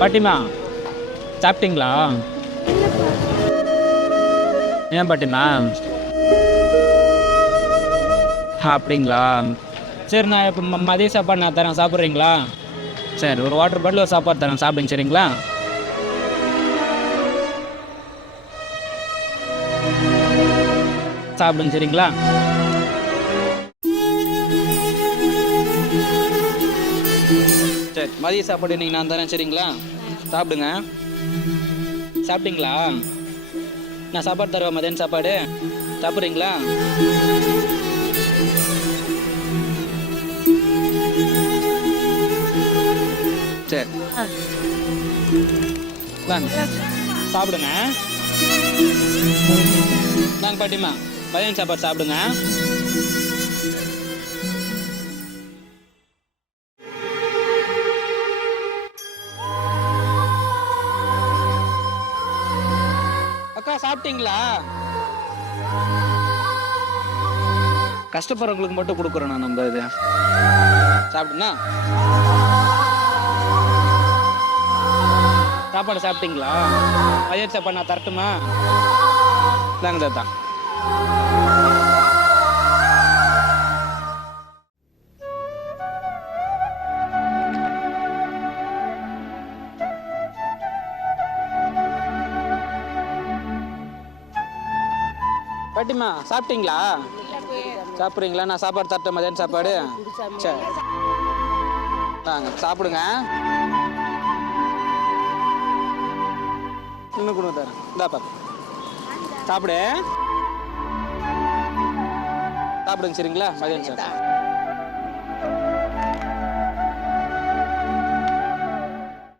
பாட்டிமா சாப்பிட்டீங்களா? ஏன் பாட்டிமா? அப்படிங்களா? சரி, நான் இப்போ மதிய சாப்பாடு நான் தரேன், சாப்பிட்றீங்களா? சரி, ஒரு வாட்டர் பாட்டில் ஒரு சாப்பாடு தரேன், சாப்பிடுங்க. சரிங்களா? சாப்பிடுங்க. சரிங்களா? சரி, மதிய சாப்பாடு இன்னைக்கு நான் தரேன். சரிங்களா? சாப்பிடுங்க. சாப்பிட்டீங்களா? நான் சாப்பாடு தருவேன், மதியானம் சாப்பாடு சாப்பிட்றீங்களா? சரி, வாங்க சாப்பிடுங்க. வாங்க பாட்டிமா, மதியானம் சாப்பாடு சாப்பிடுங்க. அக்கா சாப்பிட்டீங்களா? கஷ்டப்படுறவங்களுக்கு மட்டும் கொடுக்குறோம் நான் நம்ம இது. சாப்பிடுண்ணா. சாப்பாடு சாப்பிட்டீங்களா? மதிய சாப்பாடு நான் தரட்டுமா? தாங்க தாத்தா. பாட்டிமா சாப்பிட்டீங்களா? சாப்பிட்றீங்களா? நான் சாப்பாடு தரட்டேன், மதியானம் சாப்பாடு. சரி, வாங்க சாப்பிடுங்க. இன்னும் கொடுங்க தரேன். இந்தாப்பா சாப்பிடு. சாப்பிடுங்க. சரிங்களா? மதியானம் சாப்பிடு.